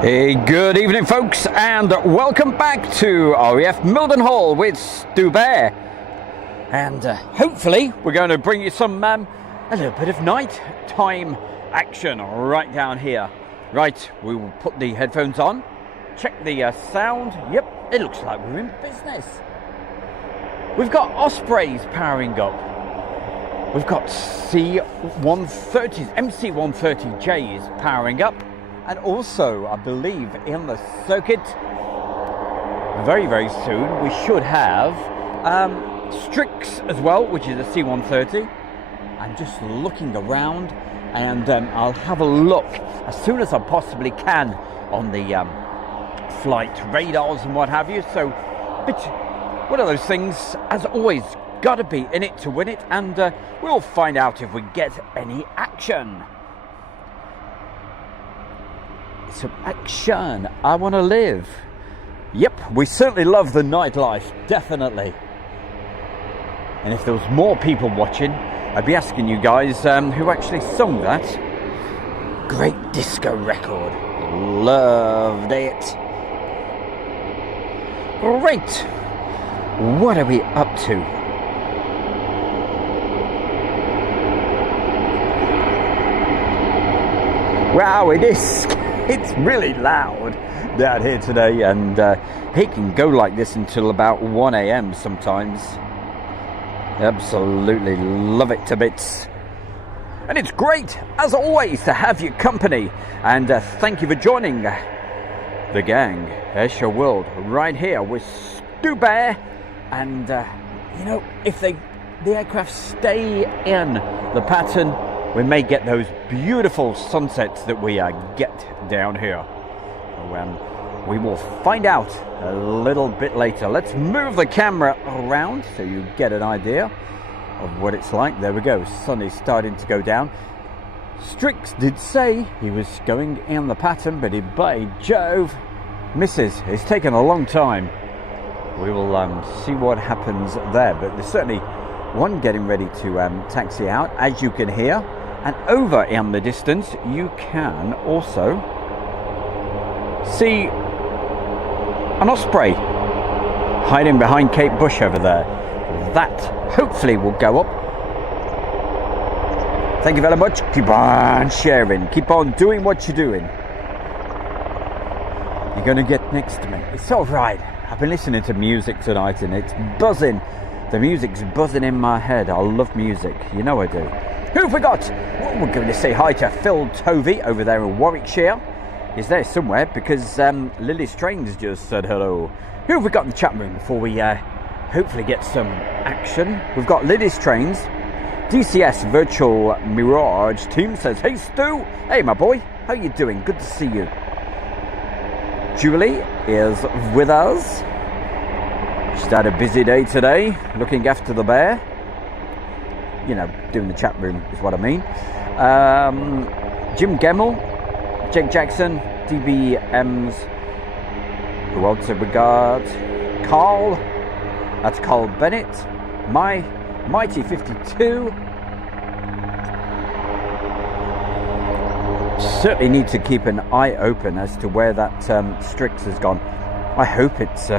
Hey, good evening folks, and welcome back to RAF Mildenhall with Stu Bear. And hopefully we're going to bring you some a little bit of night time action right down here. Right, we will put the headphones on, check the sound. Yep, it looks like we're in business. We've got Ospreys powering up. We've got C-130s, MC-130Js powering up. And also, I believe, in the circuit, very, very soon, we should have Strix as well, which is a C-130. I'm just looking around, and I'll have a look as soon as I possibly can on the flight radars and what have you. So, but one of those things, as always, got to be in it to win it, and we'll find out if we get any action. Some action. I want to live. Yep, we certainly love the nightlife, definitely. And if there was more people watching, I'd be asking you guys who actually sung that great disco record. Loved it. Great. What are we up to? Wow, it is. It's really loud down here today, and it can go like this until about 1 a.m. sometimes. Absolutely love it to bits. And it's great, as always, to have your company. And thank you for joining the gang, Airshow World, right here with Stu Bear. And, you know, if the aircraft stay in the pattern, we may get those beautiful sunsets that we get down here. We will find out a little bit later. Let's move the camera around so you get an idea of what it's like. There we go. Sun is starting to go down. Strix did say he was going in the pattern, but by Jove, misses. It's taken a long time. We will see what happens there. But there's certainly one getting ready to taxi out, as you can hear. And over in the distance, you can also see an Osprey hiding behind Cape Bush over there. That hopefully will go up. Thank you very much. Keep on sharing. Keep on doing what you're doing. You're going to get next to me. It's all right. I've been listening to music tonight and it's buzzing. The music's buzzing in my head. I love music. You know I do. Who have we got? Well, we're going to say hi to Phil Tovey over there in Warwickshire. He's there somewhere because Lily Strange just said hello. Who have we got in the chat room before we hopefully get some action? We've got Lily Strange. DCS Virtual Mirage Team says, hey Stu. Hey my boy, how you doing? Good to see you. Julie is with us. She's had a busy day today, looking after the bear. You know, doing the chat room is what I mean. Jim Gemmell, Jake Jackson, DBMs. Who else have we got? Carl. That's Carl Bennett. My Mighty 52. Certainly need to keep an eye open as to where that Strix has gone. I hope it's.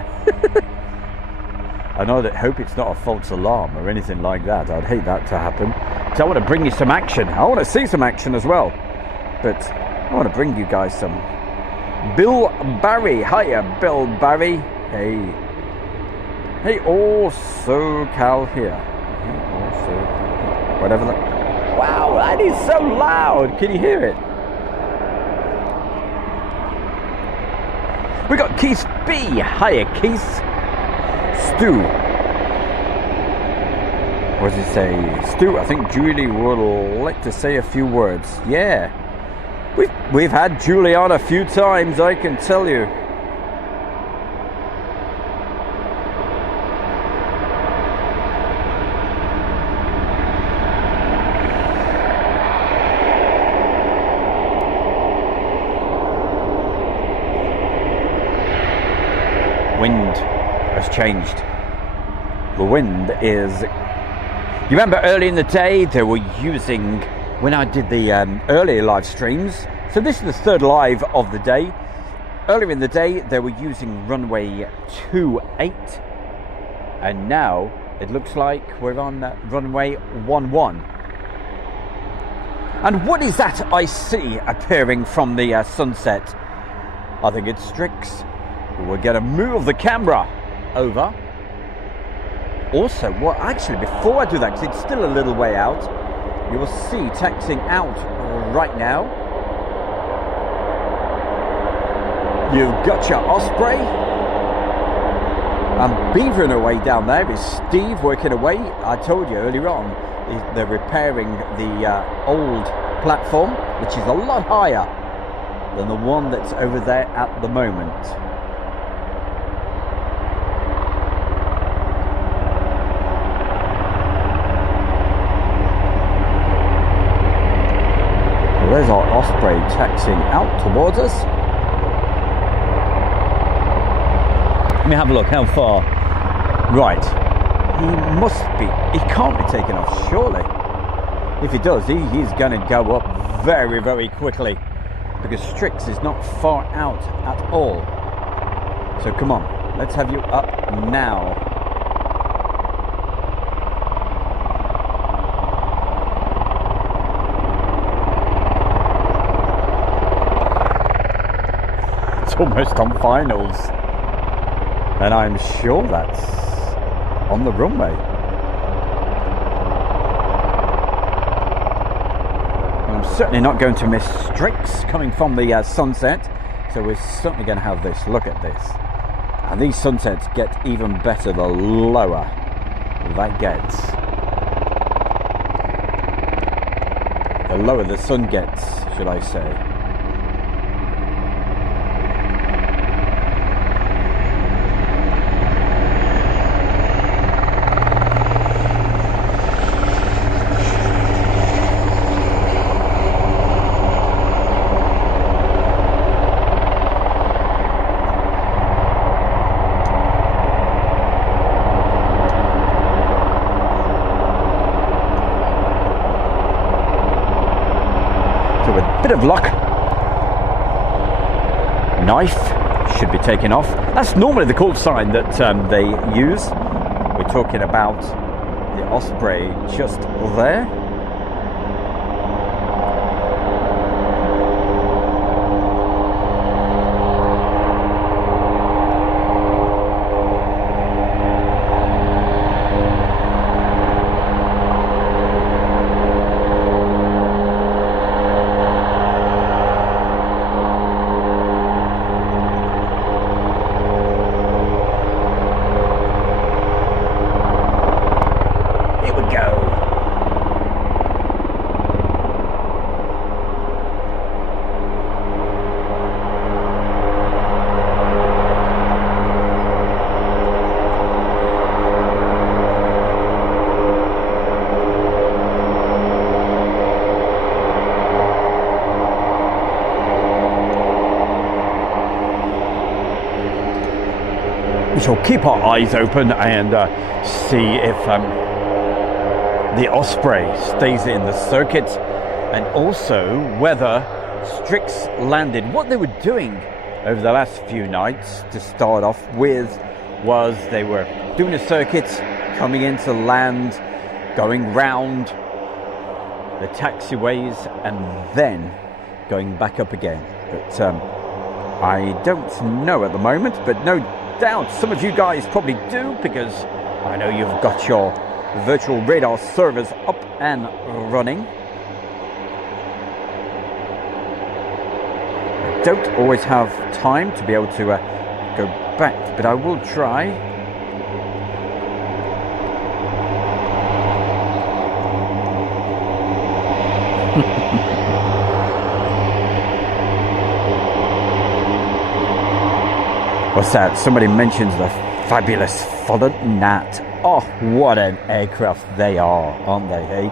I hope it's not a false alarm or anything like that. I'd hate that to happen. Because I want to bring you some action. I want to see some action as well. But I want to bring you guys some. Bill Barry. Hiya, Bill Barry. Hey. Hey, also Cal here. Whatever that. Wow, that is so loud. Can you hear it? We got Keith B. Hiya, Keith. Stu. What does he say? Stu, I think Julie would like to say a few words. Yeah. We've had Julie on a few times, I can tell you. Wind has changed. The wind is... You remember early in the day they were using, when I did the earlier live streams, so this is the third live of the day, Earlier in the day, they were using runway 28, and now it looks like we're on runway 11. And what is that I see appearing from the sunset? I think it's Strix. We're going to move the camera over. Also, well, actually, before I do that, because it's still a little way out, you will see taxiing out right now. You've got your Osprey. And beavering away down there is Steve working away. I told you earlier on, they're repairing the old platform, which is a lot higher than the one that's over there at the moment. There's our Osprey taxiing out towards us. Let me have a look how far. Right, he can't be taken off, surely. If he does, he's going to go up very, very quickly, because Strix is not far out at all. So come on, let's have you up now. It's almost on finals, and I'm sure that's on the runway. I'm certainly not going to miss Strix coming from the sunset, so we're certainly going to have this. Look at this. And these sunsets get even better the lower that gets. The lower the sun gets, should I say. Bit of luck. Knife should be taken off. That's normally the call sign that they use. We're talking about the Osprey just there. We shall keep our eyes open and see if the Osprey stays in the circuit, and also whether Strix landed. What they were doing over the last few nights to start off with was they were doing a circuit, coming into land, going round the taxiways and then going back up again. But I don't know at the moment, but no doubt some of you guys probably do, because I know you've got your virtual radar servers up and running. I don't always have time to be able to go back, but I will try. What's that? Somebody mentions the fabulous Fulton Gnat. Oh, what an aircraft they are, aren't they, hey?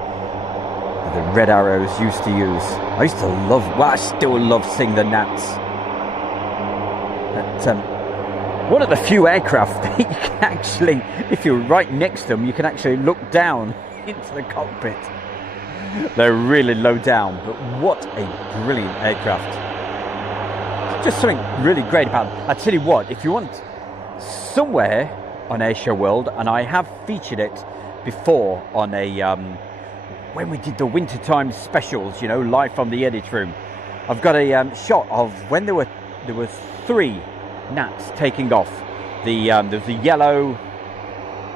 The Red Arrows used to use. I used to love, well, I still love seeing the Gnats. But, one of the few aircraft that you can actually, if you're right next to them, you can actually look down into the cockpit. They're really low down, but what a brilliant aircraft. just something really great about it. I tell you what, if you want somewhere on Asia World, and I have featured it before on a when we did the wintertime specials, you know, live from the edit room. I've got a shot of when there was 3 gnats taking off. There was a yellow,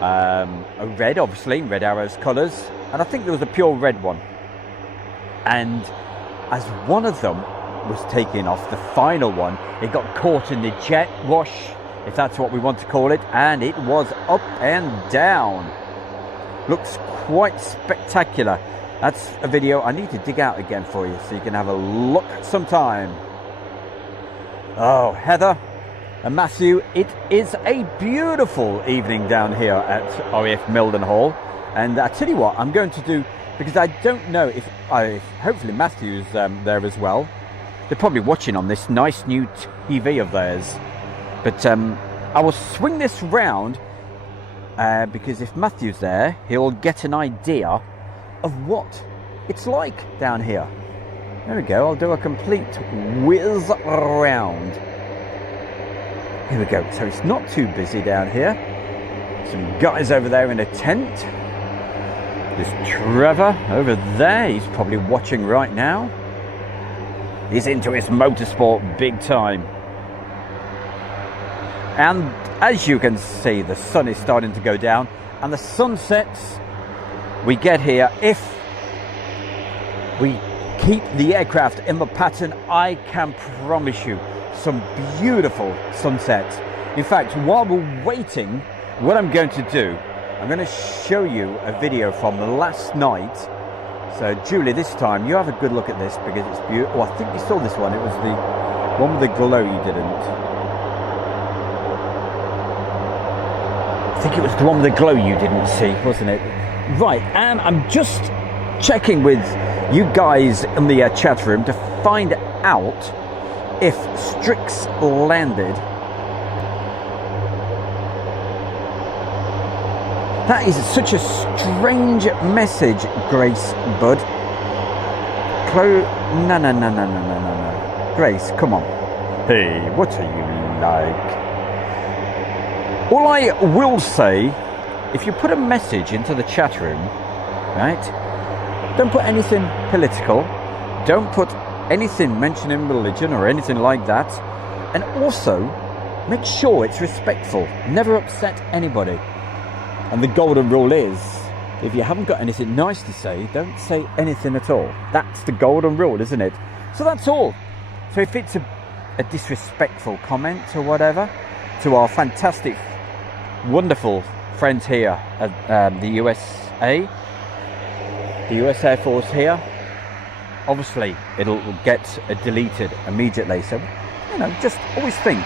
a red, obviously, red arrows colours, and I think there was a pure red one. And as one of them was taking off, the final one, it got caught in the jet wash, if that's what we want to call it, and it was up and down. Looks quite spectacular. That's a video I need to dig out again for you so you can have a look sometime. Oh, Heather and Matthew, it is a beautiful evening down here at RAF Mildenhall. And I tell you what, I'm going to do, because I don't know if hopefully Matthew's there as well. They're probably watching on this nice new TV of theirs. But I will swing this round because if Matthew's there, he'll get an idea of what it's like down here. There we go, I'll do a complete whiz around. Here we go, so it's not too busy down here. Some guys over there in a tent. There's Trevor over there, he's probably watching right now. He's into his motorsport big time. And as you can see, the sun is starting to go down, and the sunsets we get here, if we keep the aircraft in the pattern, I can promise you some beautiful sunsets. In fact, while we're waiting, what I'm going to do, I'm going to show you a video from last night. So Julie, this time you have a good look at this because it's beautiful. Oh, I think you saw this one. It was the one with the glow you didn't. I think it was the one with the glow you didn't see, wasn't it? Right, and I'm just checking with you guys in the chat room to find out if Strix landed. That is such a strange message, Grace Bud. No. Grace, come on. Hey, what are you like? All I will say, if you put a message into the chat room, right, don't put anything political, don't put anything mentioning religion or anything like that, and also make sure it's respectful, never upset anybody. And the golden rule is, if you haven't got anything nice to say, don't say anything at all. That's the golden rule, isn't it? So that's all. So if it's a disrespectful comment or whatever to our fantastic, wonderful friends here at the USA, the US Air Force here, obviously it'll get deleted immediately. So, you know, just always think.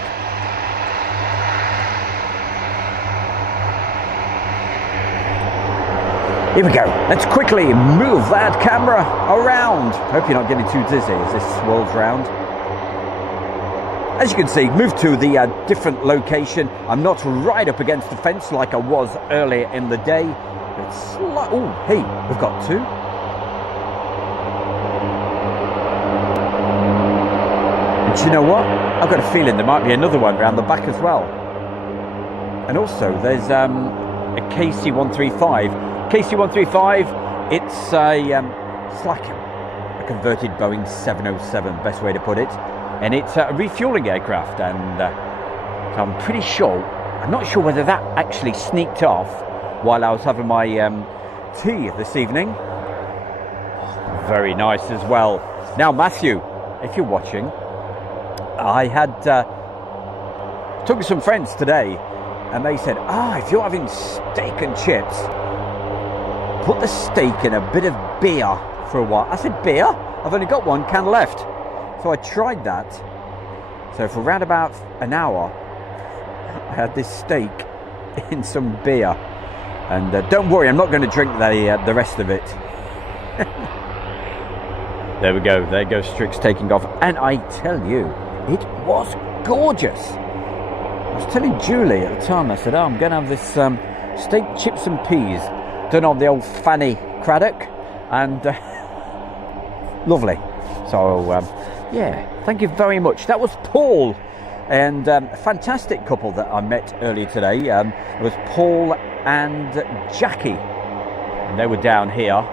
Here we go. Let's quickly move that camera around. Hope you're not getting too dizzy as this swirls round. As you can see, move to the different location. I'm not right up against the fence like I was earlier in the day. It's oh, hey, we've got 2. And you know what? I've got a feeling there might be another one around the back as well. And also, there's a KC-135. KC-135, it's like a converted Boeing 707, best way to put it. And it's a refueling aircraft, and so I'm pretty sure, I'm not sure whether that actually sneaked off while I was having my tea this evening. Very nice as well. Now, Matthew, if you're watching, I had took some friends today, and they said, if you're having steak and chips, put the steak in a bit of beer for a while. I said, beer? I've only got 1 can left. So I tried that. So for around about an hour, I had this steak in some beer. And don't worry, I'm not going to drink the rest of it. There we go. There goes Strix taking off. And I tell you, it was gorgeous. I was telling Julie at the time, I said, I'm going to have this steak, chips and peas done on the old Fanny Craddock. And lovely. So Yeah, thank you very much. That was Paul, and a fantastic couple that I met earlier today. It was Paul and Jackie, and they were down here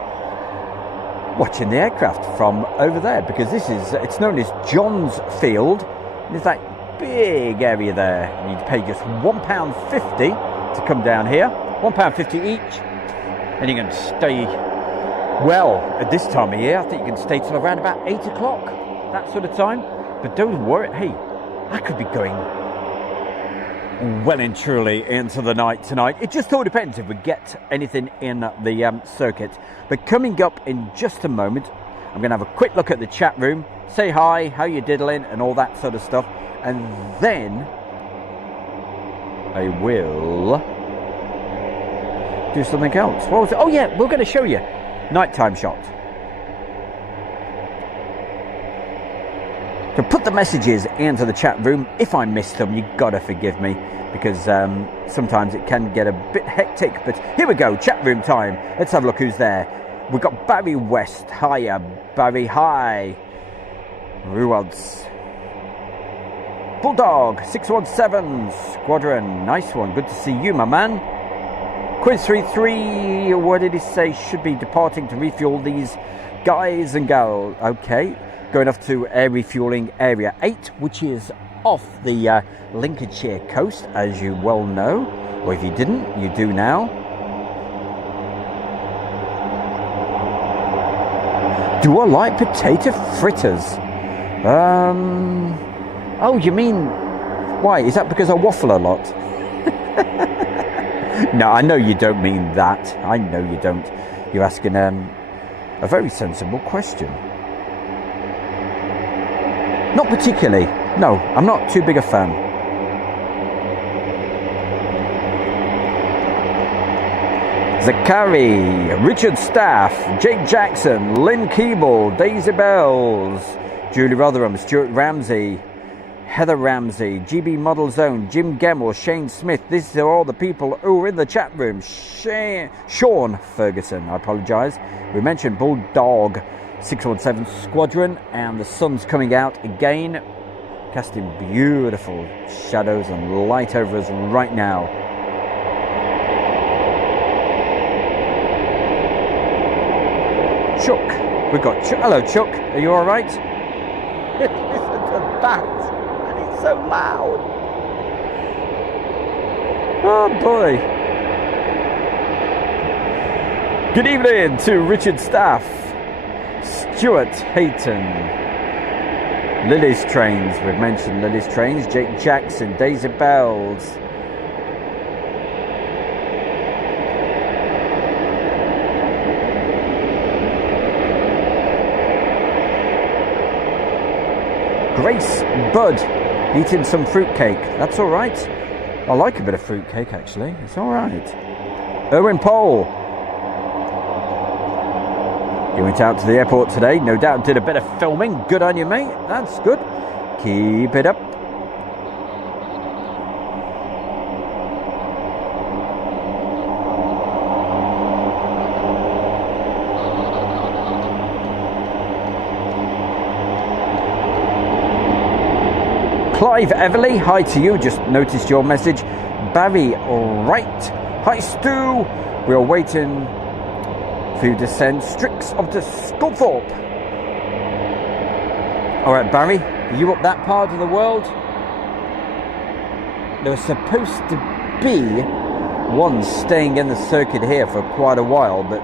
watching the aircraft from over there, because it's known as John's Field. There's that big area there, and you pay just £1.50 to come down here, £1.50 each, and you can stay, well, at this time of year I think you can stay till around about 8 o'clock, that sort of time. But don't worry, hey, I could be going well and truly into the night tonight. It just all depends if we get anything in the circuit. But coming up in just a moment, I'm going to have a quick look at the chat room, say hi, how you diddling, and all that sort of stuff, and then I will do something else. What was it? Oh yeah, we're going to show you nighttime shot. So put the messages into the chat room. If I missed them, you gotta forgive me, because sometimes it can get a bit hectic. But here we go, chat room time. Let's have a look who's there. We've got Barry West. Hiya, Barry. Hi. Who else? Bulldog 617 Squadron. Nice one. Good to see you, my man. Quiz 33. What did he say? Should be departing to refuel these guys and gals. Okay. Going off to air refueling area 8, which is off the Lincolnshire coast, as you well know, or if you didn't, you do now. Do I like potato fritters? Oh, you mean, why? Is that because I waffle a lot? No, I know you don't mean that. I know you don't. You're asking a very sensible question. Not particularly. No, I'm not too big a fan. Zakari, Richard Staff, Jake Jackson, Lynn Keeble, Daisy Bells, Julie Rotherham, Stuart Ramsey, Heather Ramsey, GB Model Zone, Jim Gemmell, Shane Smith. These are all the people who are in the chat room. Sean Ferguson, I apologise. We mentioned Bulldog 617 Squadron, and the sun's coming out again, casting beautiful shadows and light over us right now. Chuck, we've got Chuck. Hello Chuck, are you alright? Listen to that, and it's so loud. Oh boy. Good evening to Richard Staff, Stuart Hayton, Lily's Trains, we've mentioned Lily's Trains, Jake Jackson, Daisy Bells, Grace Bud, eating some fruitcake. That's all right. I like a bit of fruitcake actually. It's all right. Erwin Pole, you went out to the airport today, no doubt did a bit of filming. Good on you, mate. That's good. Keep it up. Clive Everly, hi to you. Just noticed your message. Barry Wright, hi Stu. We're waiting for you to send Strix up to Scunthorpe. Alright Barry, are you up that part of the world? There was supposed to be one staying in the circuit here for quite a while, but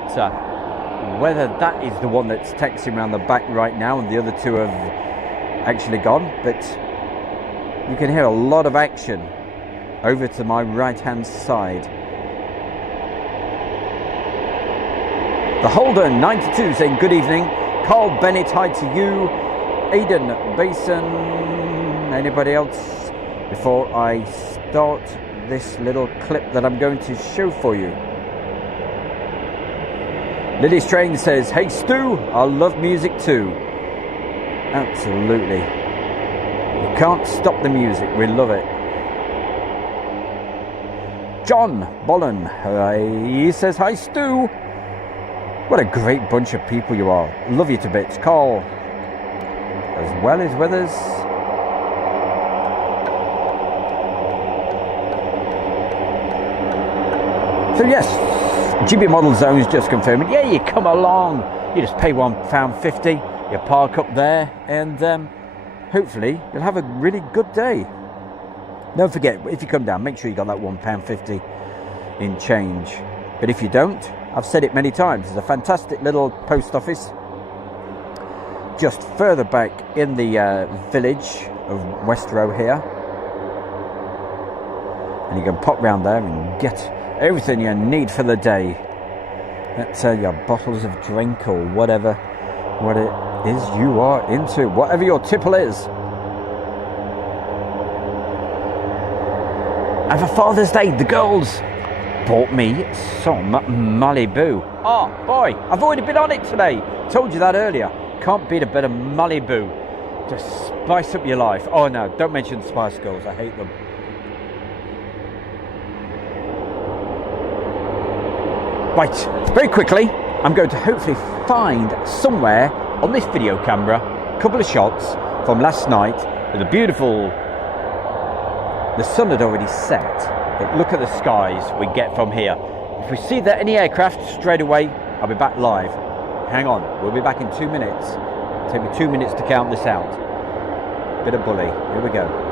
whether that is the one that's texting around the back right now and the other two have actually gone, but you can hear a lot of action over to my right hand side. The Holden 92 saying good evening. Carl Bennett, hi to you. Aidan Basin. Anybody else? Before I start this little clip that I'm going to show for you. Lily's Train says, hey Stu, I love music too. Absolutely. You can't stop the music, we love it. John Bollen, he says, hi Stu. What a great bunch of people you are. Love you to bits. Carl as well is with us. So yes, GB Model Zone's just confirming. Yeah, you come along. You just pay £1.50. You park up there, and hopefully you'll have a really good day. Don't forget, if you come down, make sure you got that £1.50 in change. But if you don't, I've said it many times, there's a fantastic little post office just further back in the village of West Row here. And you can pop round there and get everything you need for the day. That's your bottles of drink or whatever, what it is you are into, whatever your tipple is. And for Father's Day, the girls bought me some Malibu. Oh boy, I've already been on it today. Told you that earlier. Can't beat a bit of Malibu to spice up your life. Oh no, don't mention Spice Girls, I hate them. Right, very quickly, I'm going to hopefully find somewhere on this video camera a couple of shots from last night with a beautiful, the sun had already set, but look at the skies we get from here. If we see that any aircraft straight away, I'll be back live. Hang on, we'll be back in 2 minutes. Take me 2 minutes to count this out. Bit of bully, here we go.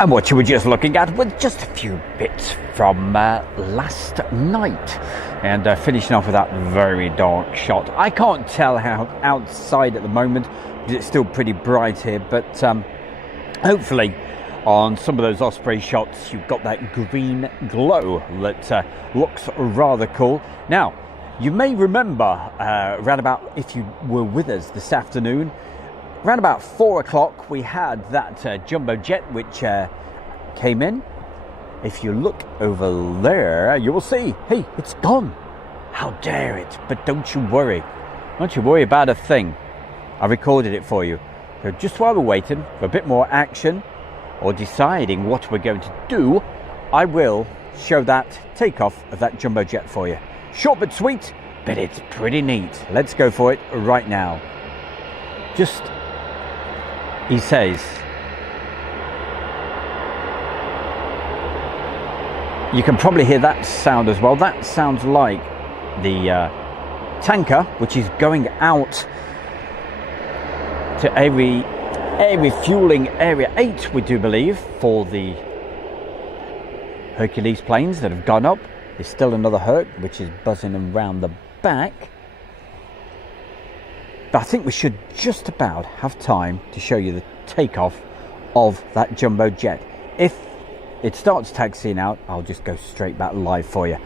And what you were just looking at was just a few bits from last night. And finishing off with that very dark shot. I can't tell how outside at the moment, because it's still pretty bright here, but hopefully on some of those Osprey shots you've got that green glow that looks rather cool. Now, you may remember around about, if you were with us this afternoon, around about 4 o'clock we had that jumbo jet which came in. If you look over there, you will see, hey, it's gone. How dare it? But don't you worry. Don't you worry about a thing. I recorded it for you. So just while we're waiting for a bit more action or deciding what we're going to do, I will show that takeoff of that jumbo jet for you. Short but sweet, but it's pretty neat. Let's go for it right now. Just, he says, you can probably hear that sound as well. That sounds like the tanker, which is going out to air refueling area 8, we do believe, for the Hercules planes that have gone up. There's still another Herc which is buzzing around the back. But I think we should just about have time to show you the takeoff of that jumbo jet. If it starts taxiing out, I'll just go straight back live for you.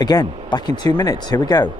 Again, back in 2 minutes. Here we go.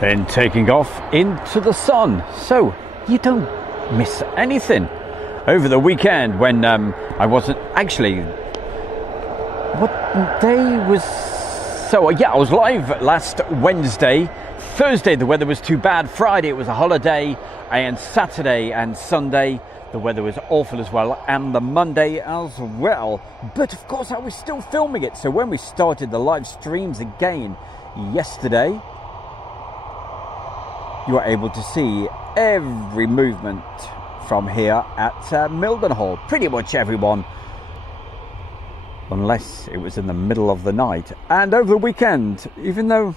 Then taking off into the sun, so you don't miss anything. Over the weekend when I wasn't actually, what day was, so yeah, I was live last Wednesday. Thursday the weather was too bad, Friday it was a holiday, and Saturday and Sunday the weather was awful as well, and the Monday as well. But of course I was still filming it, so when we started the live streams again yesterday, you are able to see every movement from here at Mildenhall. Pretty much everyone, unless it was in the middle of the night. And over the weekend, even though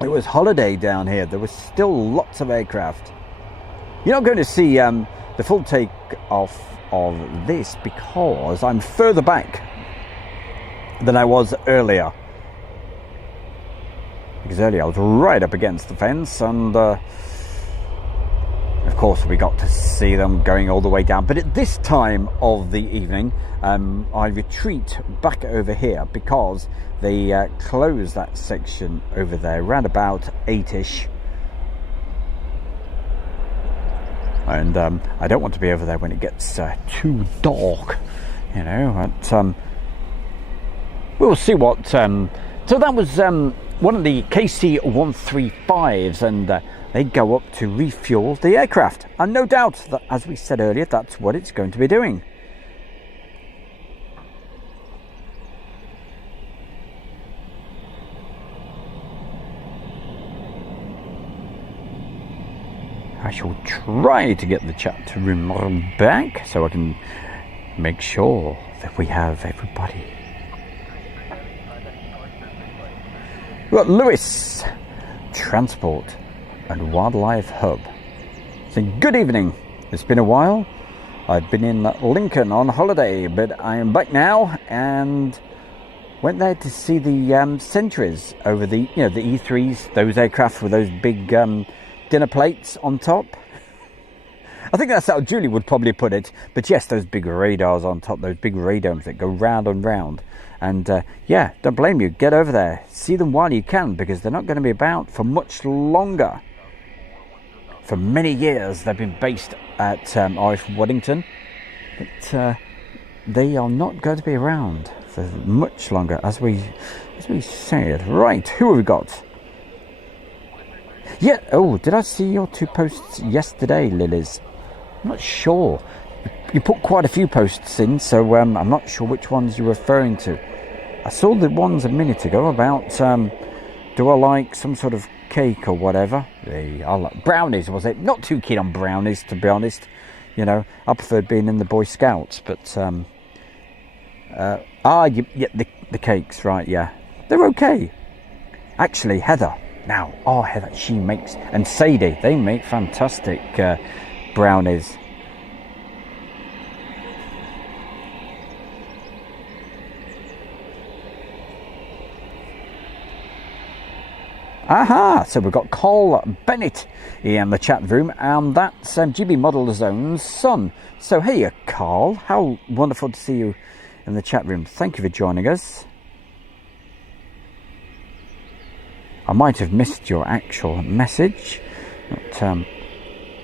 it was holiday down here, there was still lots of aircraft. You're not going to see the full take off of this because I'm further back than I was earlier. Because earlier I was right up against the fence, and of course we got to see them going all the way down. But at this time of the evening, I retreat back over here because they close that section over there around about 8ish. And I don't want to be over there when it gets too dark, you know. But we'll see what. So that was one of the KC-135s, and they go up to refuel the aircraft. And no doubt that, as we said earlier, that's what it's going to be doing. I shall try to get the chat room back so I can make sure that we have everybody. We've got Lewis, Transport and Wildlife Hub. So good evening. It's been a while. I've been in Lincoln on holiday, but I am back now and went there to see the sentries over the, you know, the E3s, those aircraft with those big dinner plates on top. I think that's how Julie would probably put it. But yes, those big radars on top, those big radomes that go round and round. And yeah, don't blame you. Get over there. See them while you can, because they're not going to be about for much longer. For many years, they've been based at RAF Waddington. But they are not going to be around for much longer, as we said. Right, who have we got? Yeah, oh, did I see your two posts yesterday, Lilies? I'm not sure. You put quite a few posts in, so I'm not sure which ones you're referring to. I saw the ones a minute ago about, do I like some sort of cake or whatever? I like brownies, was it? Not too keen on brownies, to be honest. You know, I preferred being in the Boy Scouts, but, yeah, the cakes, right, yeah. They're okay. Actually, Heather. Now, Heather, she makes, and Sadie, they make fantastic brownies. Aha! So we've got Cole Bennett in the chat room, and that's GB Model Zone's son. So hey, Carl, how wonderful to see you in the chat room. Thank you for joining us. I might have missed your actual message, but,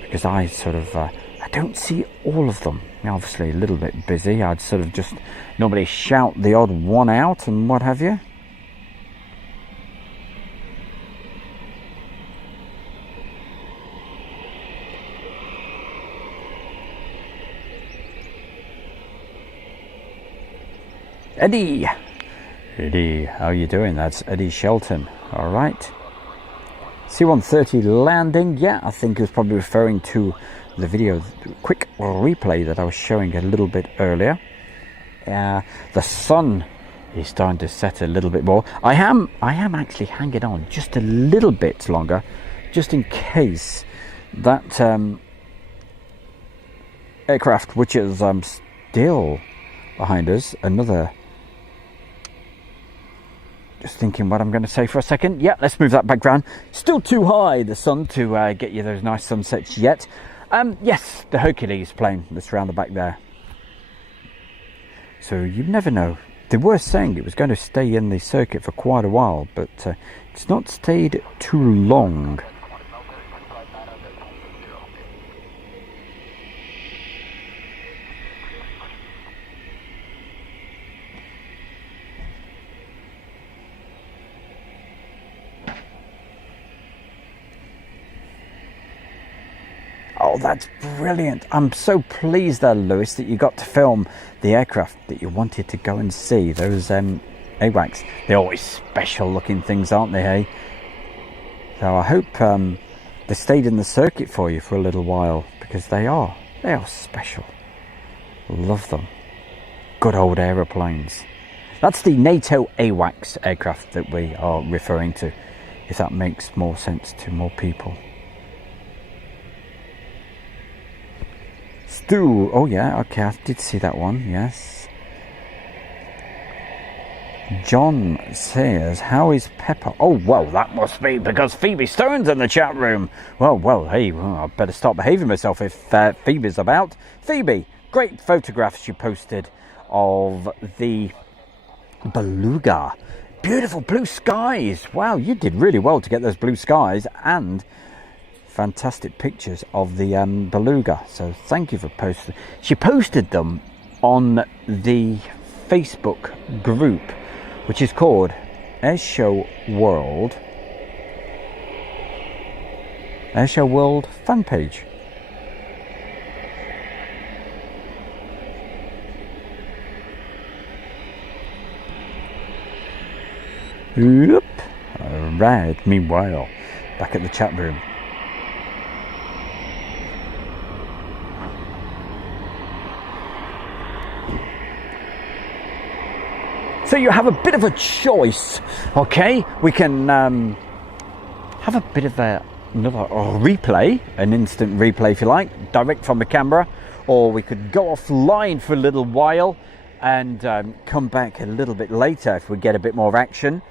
because I sort of, I don't see all of them. Obviously a little bit busy. I'd sort of just normally shout the odd one out and what have you. Eddie, how are you doing? That's Eddie Shelton. All right. C-130 landing. Yeah, I think he was probably referring to the video, quick replay that I was showing a little bit earlier. The sun is starting to set a little bit more. I am actually hanging on just a little bit longer, just in case that aircraft, which is still behind us, another. Just thinking what I'm going to say for a second. Yeah, let's move that background. Still too high, the sun, to get you those nice sunsets yet. Yes, the Hercules plane that's around the back there. So you never know. They were saying it was going to stay in the circuit for quite a while, but it's not stayed too long. Oh, that's brilliant. I'm so pleased there, Lewis, that you got to film the aircraft that you wanted to go and see. Those AWACS, they're always special looking things, aren't they, hey? So I hope they stayed in the circuit for you for a little while, because they are special. Love them. Good old aeroplanes. That's the NATO AWACS aircraft that we are referring to, if that makes more sense to more people. Stu, oh yeah, okay, I did see that one, yes. John says, how is Pepper? Oh, well, that must be because Phoebe Stone's in the chat room. Well, hey, I better start behaving myself if Phoebe's about. Phoebe, great photographs you posted of the Beluga. Beautiful blue skies. Wow, you did really well to get those blue skies, and fantastic pictures of the Beluga. So thank you for posting. She posted them on the Facebook group, which is called Airshow World fan page. Yep. Alright, meanwhile, back at the chat room. So you have a bit of a choice, okay? We can have a bit of another replay, an instant replay if you like, direct from the camera, or we could go offline for a little while and come back a little bit later if we get a bit more action.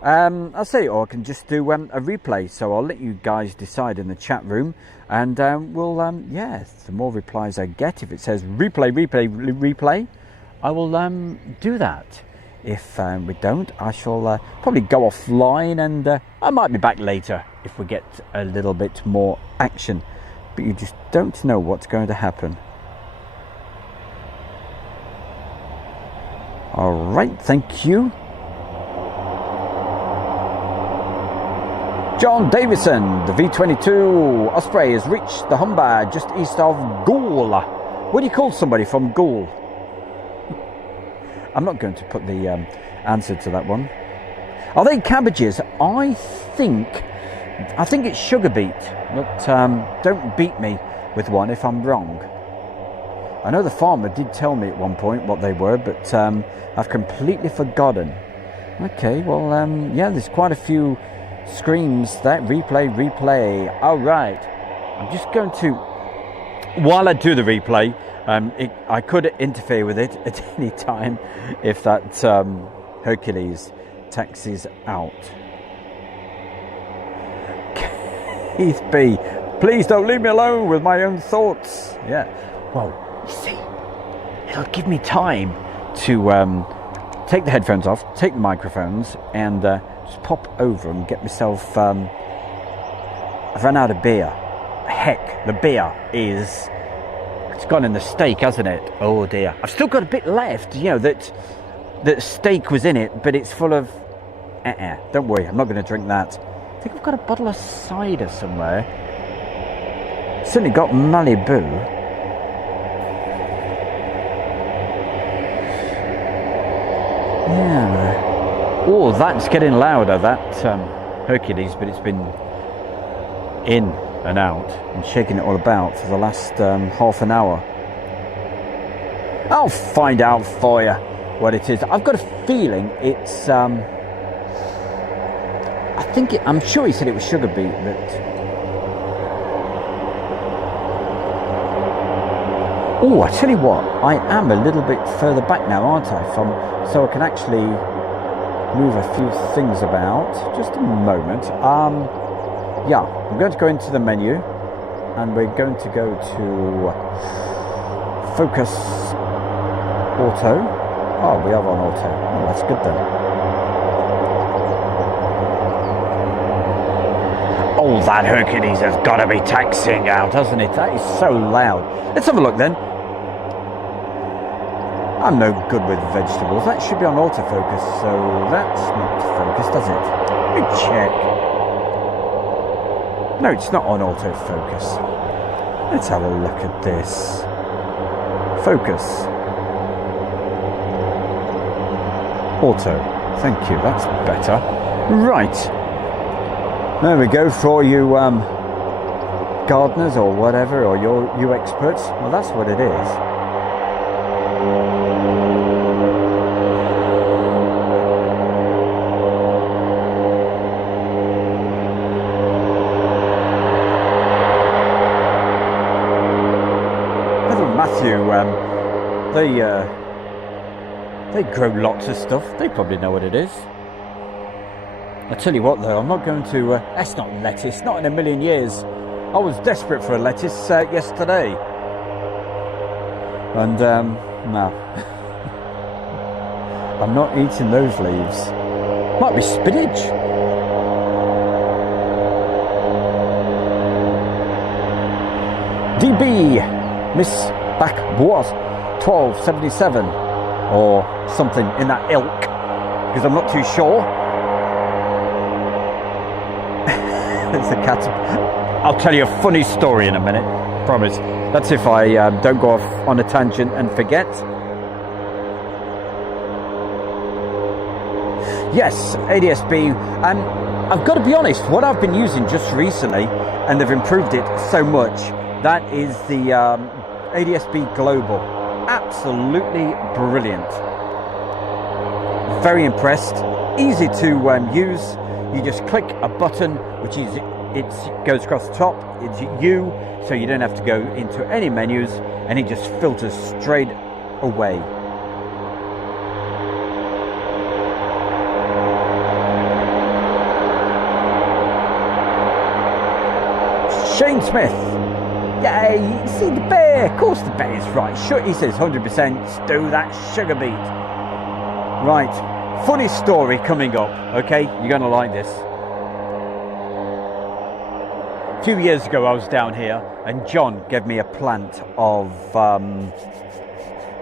I'll say, or I can just do a replay. So I'll let you guys decide in the chat room, and we'll the more replies I get, if it says replay, I will do that. If we don't, I shall probably go offline, and I might be back later if we get a little bit more action, but you just don't know what's going to happen. All right, thank you. John Davison, the V-22 Osprey has reached the Humber just east of Goole. What do you call somebody from Goole? I'm not going to put the answer to that one. Are they cabbages? I think it's sugar beet, but don't beat me with one if I'm wrong. I know the farmer did tell me at one point what they were, but I've completely forgotten. Okay, well, yeah, there's quite a few screens that replay. All right, I'm just going to, while I do the replay, I could interfere with it at any time if that Hercules taxis out. Keith B, please don't leave me alone with my own thoughts. Yeah, well, you see, it'll give me time to take the headphones off, take the microphones, and just pop over and get myself. I've run out of beer. Heck, the beer is. It's gone in the steak, hasn't it? Oh dear. I've still got a bit left, you know, that steak was in it, but it's full of. Don't worry, I'm not going to drink that. I think I've got a bottle of cider somewhere. Certainly got Malibu. Yeah. Oh, that's getting louder, that Hercules, but it's been in and out and shaking it all about for the last half an hour. I'll find out for you what it is. I've got a feeling it's I'm sure he said it was sugar beet, but oh, I tell you what, I am a little bit further back now, aren't I, so I can actually move a few things about. Just a moment. Yeah, I'm going to go into the menu, and we're going to go to Focus Auto. Oh, we are on Auto. Oh, that's good then. Oh, that Hercules has got to be taxiing out, hasn't it? That is so loud. Let's have a look then. I'm no good with vegetables. That should be on autofocus, so that's not focused, does it? Let me check. No, it's not on autofocus. Let's have a look at this. Focus. Auto. Thank you, that's better. Right. There we go for you gardeners or whatever, or you experts. Well, that's what it is. Little Matthew, they grow lots of stuff. They probably know what it is. I tell you what, though, I'm not going to. That's not lettuce. Not in a million years. I was desperate for a lettuce yesterday, and no, I'm not eating those leaves. Might be spinach. DB Miss Back was 1277 or something in that ilk, because I'm not too sure. It's a cat. I'll tell you a funny story in a minute, promise. That's if I don't go off on a tangent and forget. Yes, ADSB, and I've got to be honest, what I've been using just recently, and they've improved it so much, that is the ADSB Global. Absolutely brilliant. Very impressed. Easy to use. You just click a button, which is, it goes across the top, it's you, so you don't have to go into any menus, and it just filters straight away. Shane Smith. Yay, you see the bear. Of course the bear is right. He says 100% do that sugar beet. Right. Funny story coming up, okay? You're going to like this. A few years ago I was down here and John gave me a plant of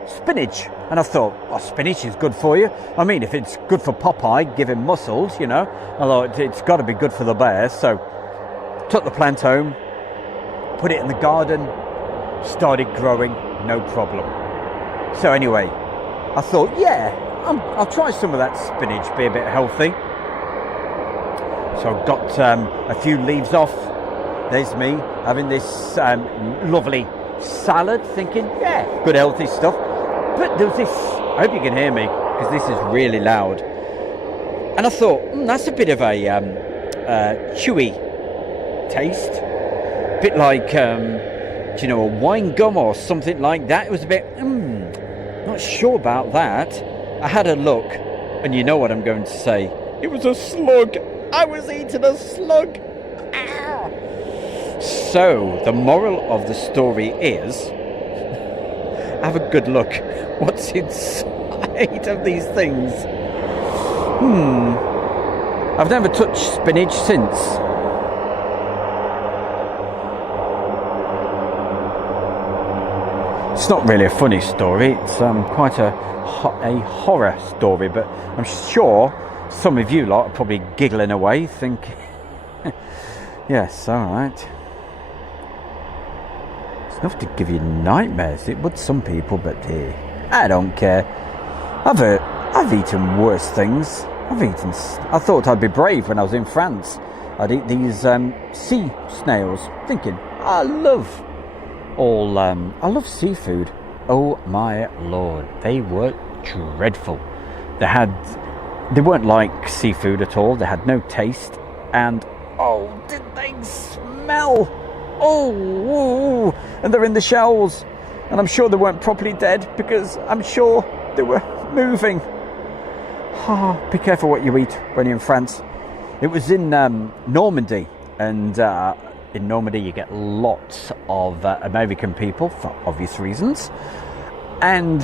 spinach. And I thought, oh, spinach is good for you. I mean, if it's good for Popeye, give him muscles, you know. Although it's got to be good for the bear. So took the plant home, put it in the garden, started growing, no problem. So anyway, I thought, yeah, I'll try some of that spinach, be a bit healthy. So I got a few leaves off. There's me having this lovely salad, thinking, yeah, good healthy stuff. But there was this, I hope you can hear me, because this is really loud. And I thought, that's a bit of a chewy taste. A bit like, do you know, a wine gum or something like that. It was a bit, not sure about that. I had a look, and you know what I'm going to say. It was a slug. I was eating a slug. Ah. So, the moral of the story is, have a good look. What's inside of these things? I've never touched spinach since. It's not really a funny story. It's quite a horror story, but I'm sure some of you lot are probably giggling away, thinking, yes, all right. It's enough to give you nightmares. It would some people, but I don't care. I've eaten worse things. I thought I'd be brave when I was in France. I'd eat these sea snails, thinking I love seafood. Oh my lord, they were dreadful. They weren't like seafood at all. They had no taste, and oh, did they smell? Oh, and they're in the shells, and I'm sure they weren't properly dead because I'm sure they were moving. Be careful what you eat when you're in France. It was in Normandy, and in Normandy you get lots of American people for obvious reasons, and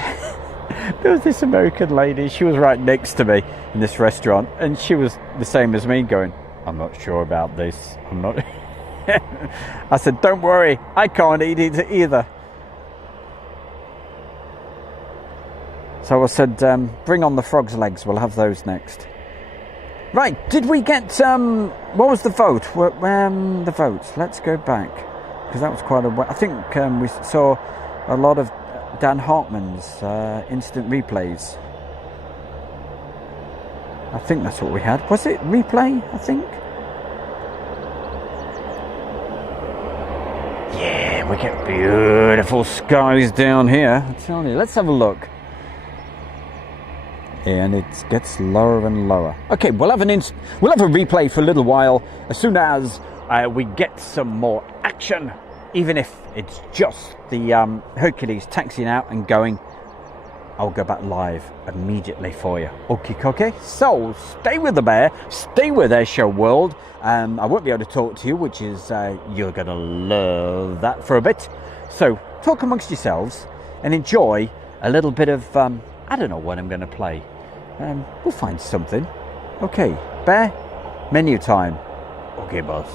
there was this American lady. She was right next to me in this restaurant, and she was the same as me, going, I'm not sure about this, I'm not. I said, don't worry, I can't eat it either. So I said, bring on the frog's legs, we'll have those next. Right, did we get, what was the vote? The votes, let's go back, because that was quite a, I think we saw a lot of Dan Hartman's instant replays. I think that's what we had. Was it replay, I think? Yeah, we get beautiful skies down here. I'm telling you, let's have a look. And it gets lower and lower. Okay, we'll have a replay for a little while as soon as we get some more action, even if it's just the Hercules taxiing out and going. I'll go back live immediately for you. Okay. So stay with the bear, stay with Airshow World. I won't be able to talk to you, which is you're gonna love that for a bit. So talk amongst yourselves and enjoy a little bit of I don't know what I'm going to play. We'll find something. Okay, bear, menu time. Okay, boss.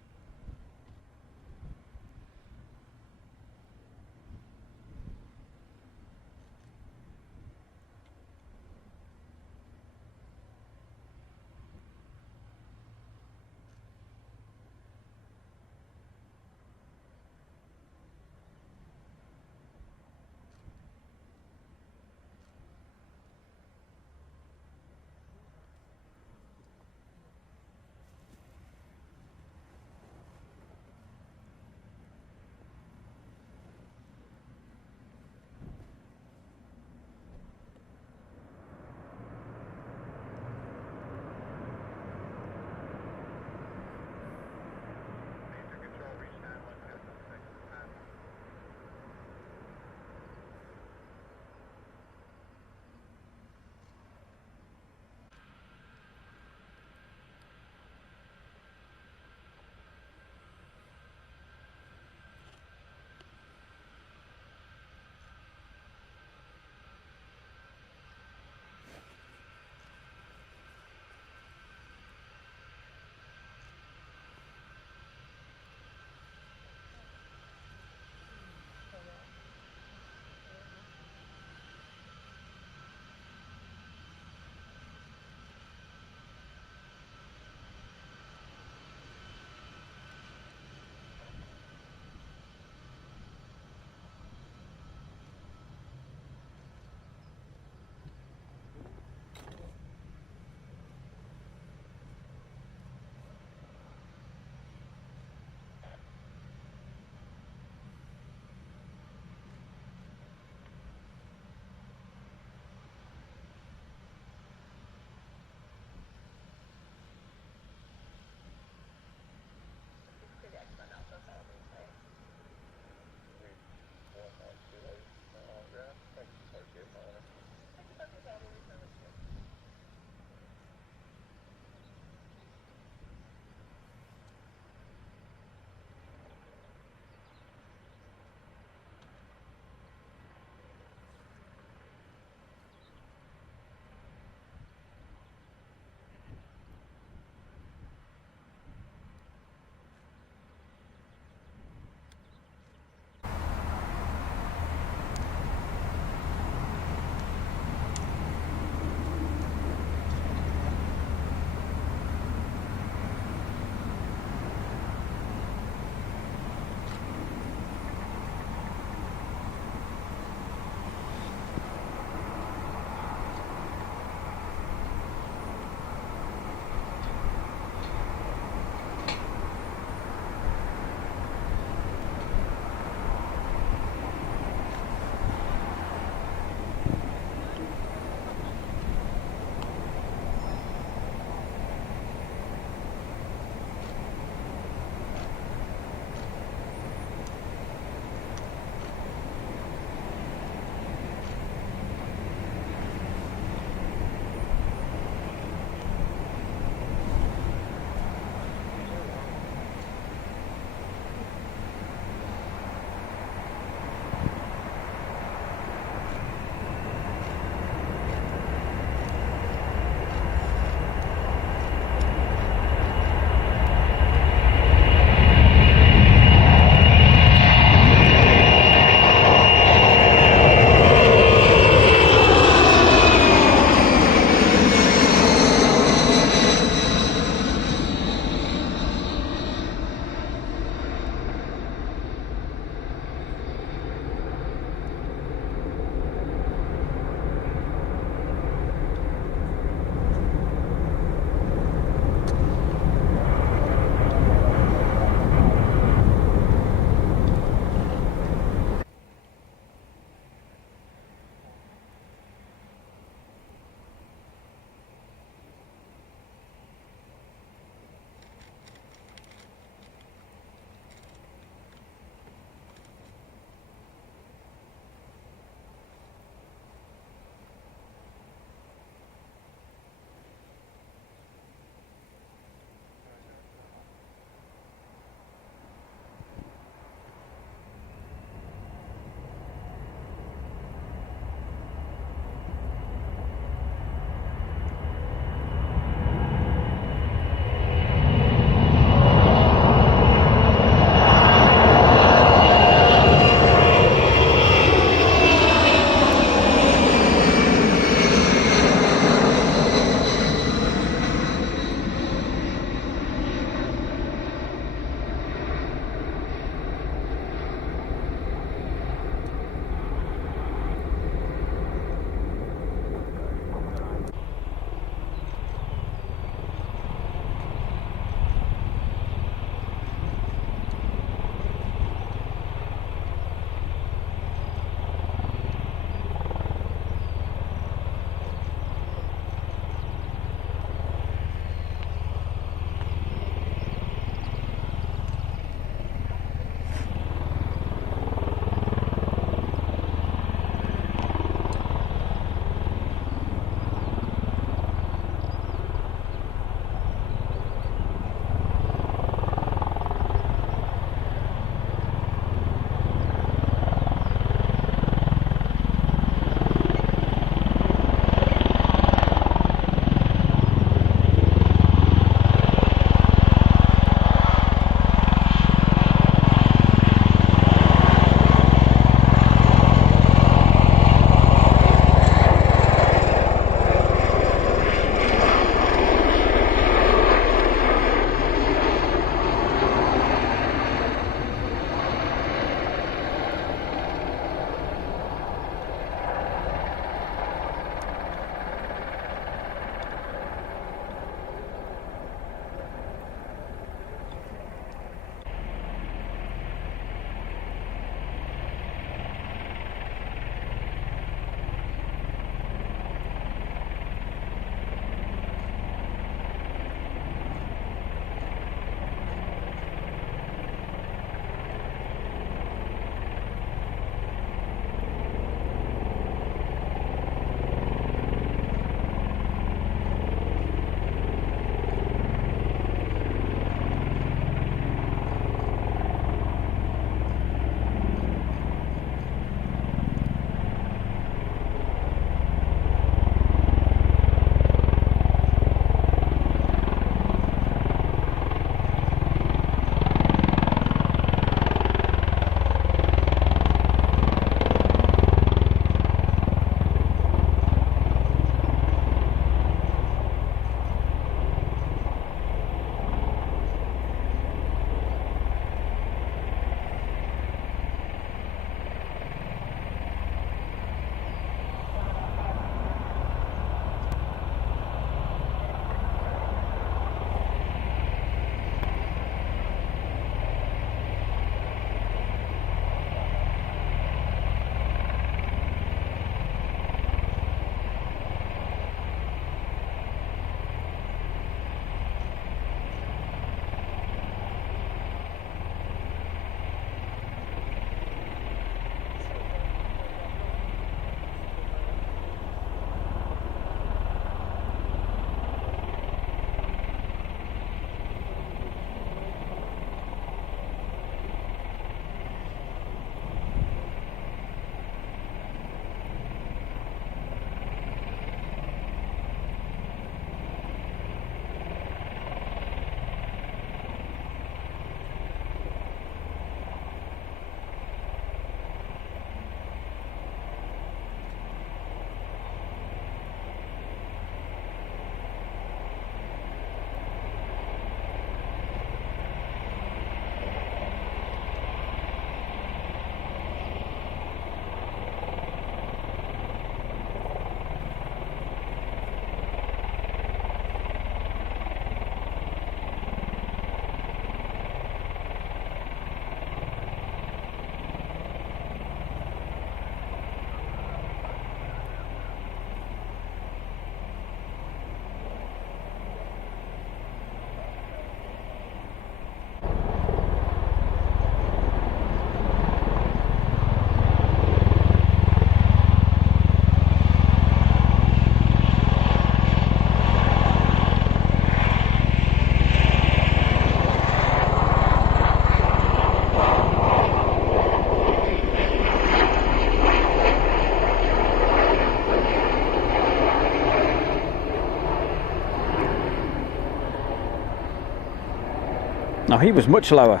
No, he was much lower.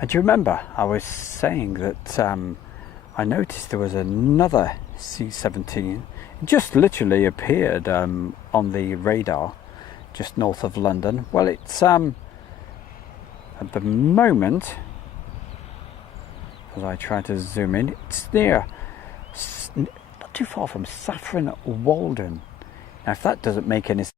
And do you remember I was saying that I noticed there was another C-17. It just literally appeared on the radar just north of London. Well, it's at the moment, as I try to zoom in, it's near, not too far from Saffron Walden. Now, if that doesn't make any sense.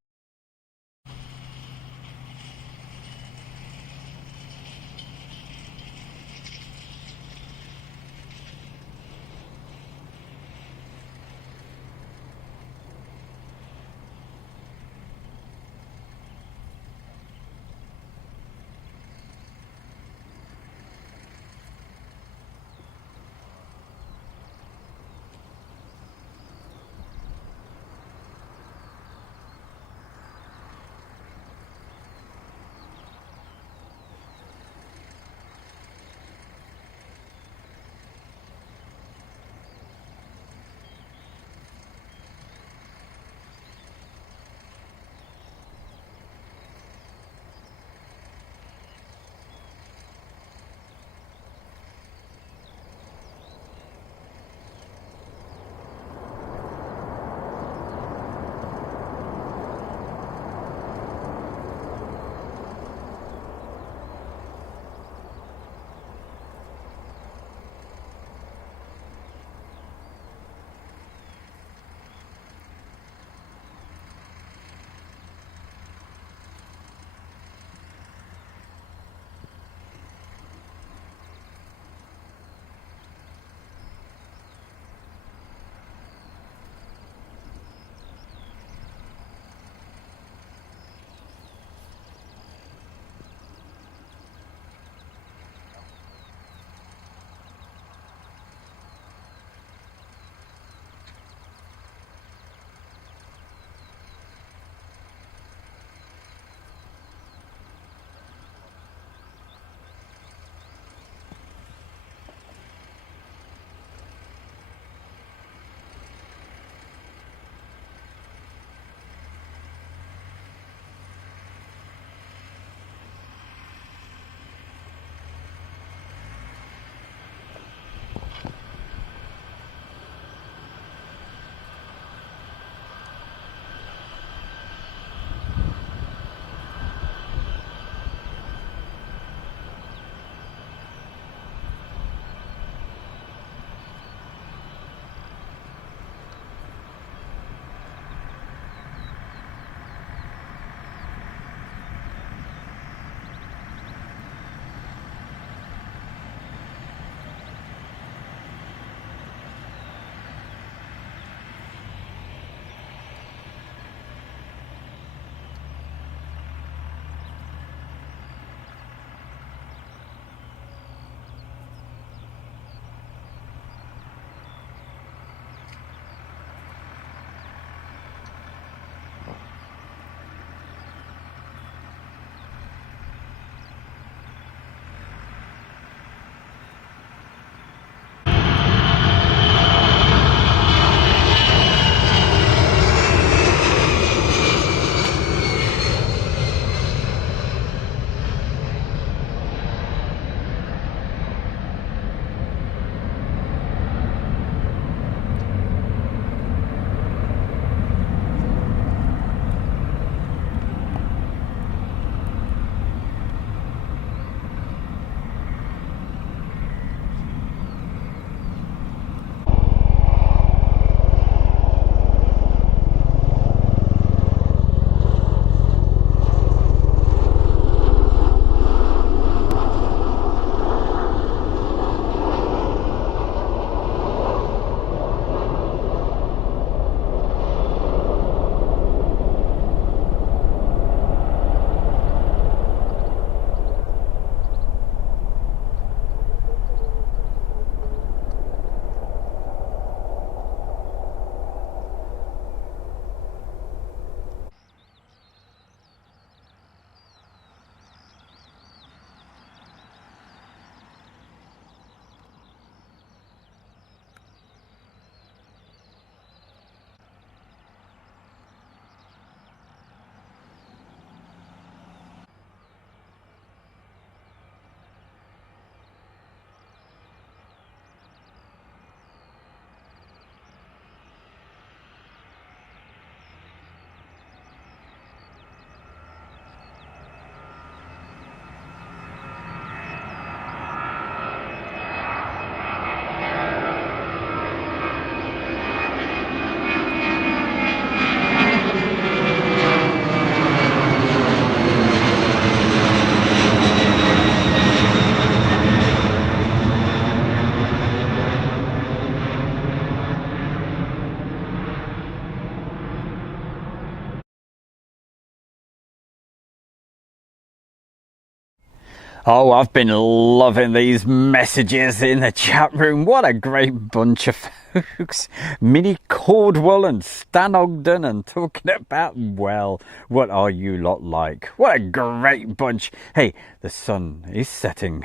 Oh, I've been loving these messages in the chat room. What a great bunch of folks. Minnie Caldwell and Stan Ogden and talking about, well, what are you lot like? What a great bunch. Hey, the sun is setting.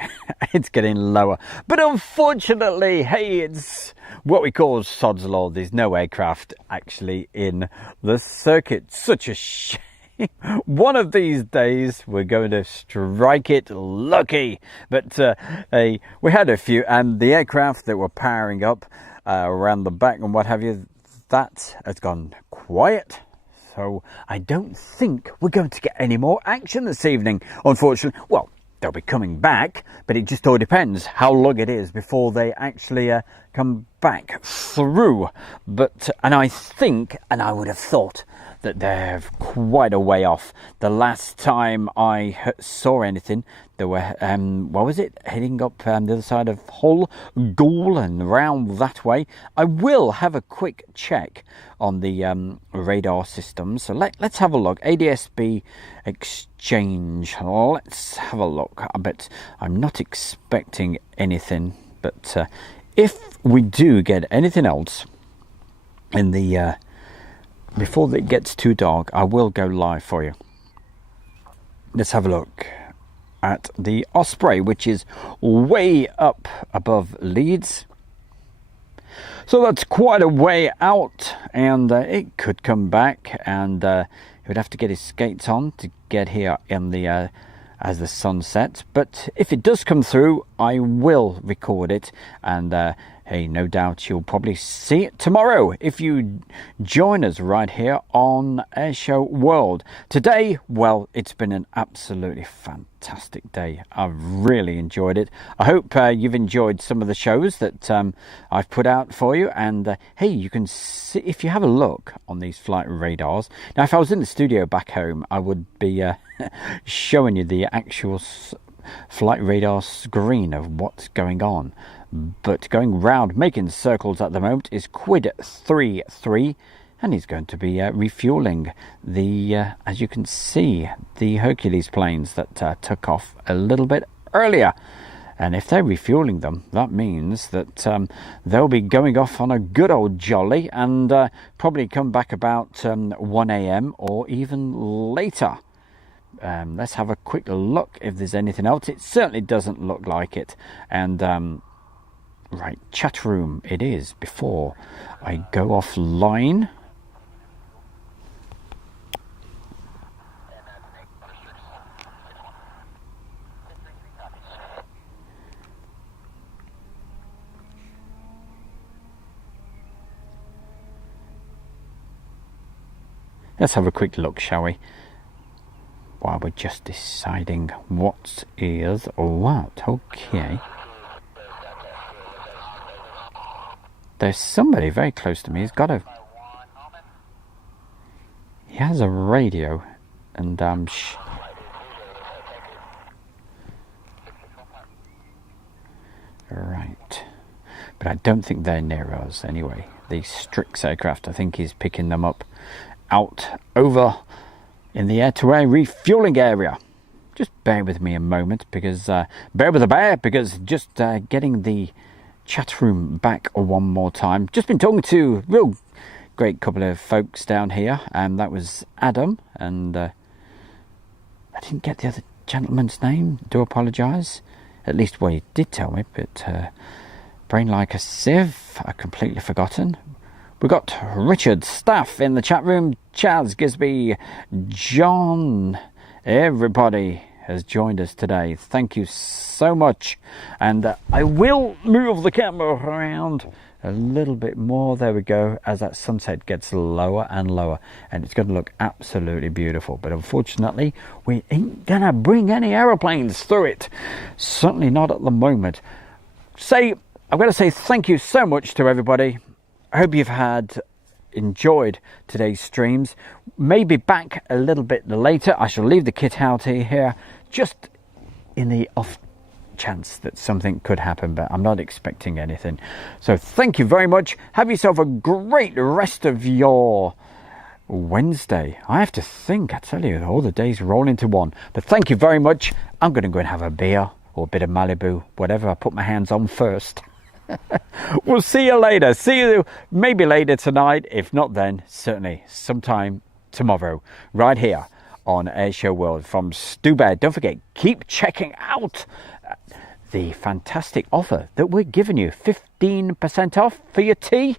It's getting lower. But unfortunately, hey, it's what we call sod's law. There's no aircraft actually in the circuit. Such a shame. One of these days we're going to strike it lucky. But hey, we had a few, and the aircraft that were powering up around the back and what have you, that has gone quiet. So I don't think we're going to get any more action this evening, unfortunately. Well, they'll be coming back, but it just all depends how long it is before they actually come back through. But, and I think, and I would have thought, that they're quite a way off. The last time I saw anything, they were, what was it, heading up the other side of Hull, Goole and round that way. I will have a quick check on the radar system. So let's have a look. ADSB exchange. Let's have a look. I bet I'm not expecting anything, but if we do get anything else in the before it gets too dark, I will go live for you. Let's have a look at the Osprey, which is way up above Leeds. So that's quite a way out, and it could come back, and he would have to get his skates on to get here in the as the sun sets. But if it does come through, I will record it, and hey, no doubt you'll probably see it tomorrow if you join us right here on Airshow World. Today, well, it's been an absolutely fantastic day. I've really enjoyed it. I hope you've enjoyed some of the shows that I've put out for you. And hey, you can see, if you have a look on these flight radars. Now, if I was in the studio back home, I would be showing you the actual flight radar screen of what's going on. But going round making circles at the moment is Quid 33, and he's going to be refueling the as you can see, the Hercules planes that took off a little bit earlier. And if they're refueling them, that means that they'll be going off on a good old jolly, and probably come back about 1 a.m. or even later. Let's have a quick look if there's anything else. It certainly doesn't look like it. And right, chat room it is before I go offline. Let's have a quick look, shall we? While we're just deciding what is what. Okay. There's somebody very close to me. He has a radio, and right. But I don't think they're near us anyway. The Strix aircraft, I think he's picking them up out over in the air-to-air refueling area. Just bear with me a moment, because bear with the bear, because just getting the chat room back one more time. Just been talking to a real great couple of folks down here, and that was Adam, and I didn't get the other gentleman's name. Do apologise. At least, well, he did tell me, but brain like a sieve, I've completely forgotten. We've got Richard Staff in the chat room, Chaz Gisby, John, everybody has joined us today. Thank you so much. And I will move the camera around a little bit more. There we go. As that sunset gets lower and lower, and it's going to look absolutely beautiful. But unfortunately, we ain't going to bring any aeroplanes through it. Certainly not at the moment. I'm going to say thank you so much to everybody. I hope you've enjoyed today's streams. Maybe back a little bit later. I shall leave the kit out here just in the off chance that something could happen, but I'm not expecting anything. So thank you very much. Have yourself a great rest of your Wednesday. I have to think, I tell you, all the days roll into one. But thank you very much. I'm going to go and have a beer or a bit of Malibu, whatever I put my hands on first. We'll see you later. See you maybe later tonight. If not then, certainly sometime tomorrow, right here on Airshow World from Stu Bear. Don't forget, keep checking out the fantastic offer that we're giving you. 15% off for your tea.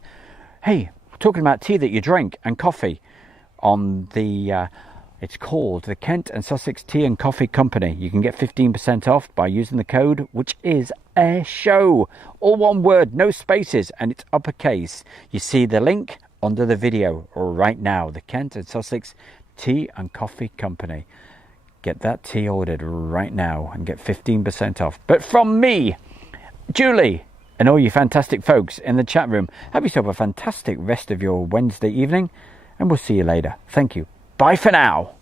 Hey, we're talking about tea that you drink and coffee on the it's called the Kent and Sussex Tea and Coffee Company. You can get 15% off by using the code, which is AirShow, all one word, no spaces, and it's uppercase. You see the link under the video right now. The Kent and Sussex Tea and Coffee Company. Get that tea ordered right now and get 15% off. But from me, Julie, and all you fantastic folks in the chat room, have yourself a fantastic rest of your Wednesday evening, and we'll see you later. Thank you. Bye for now.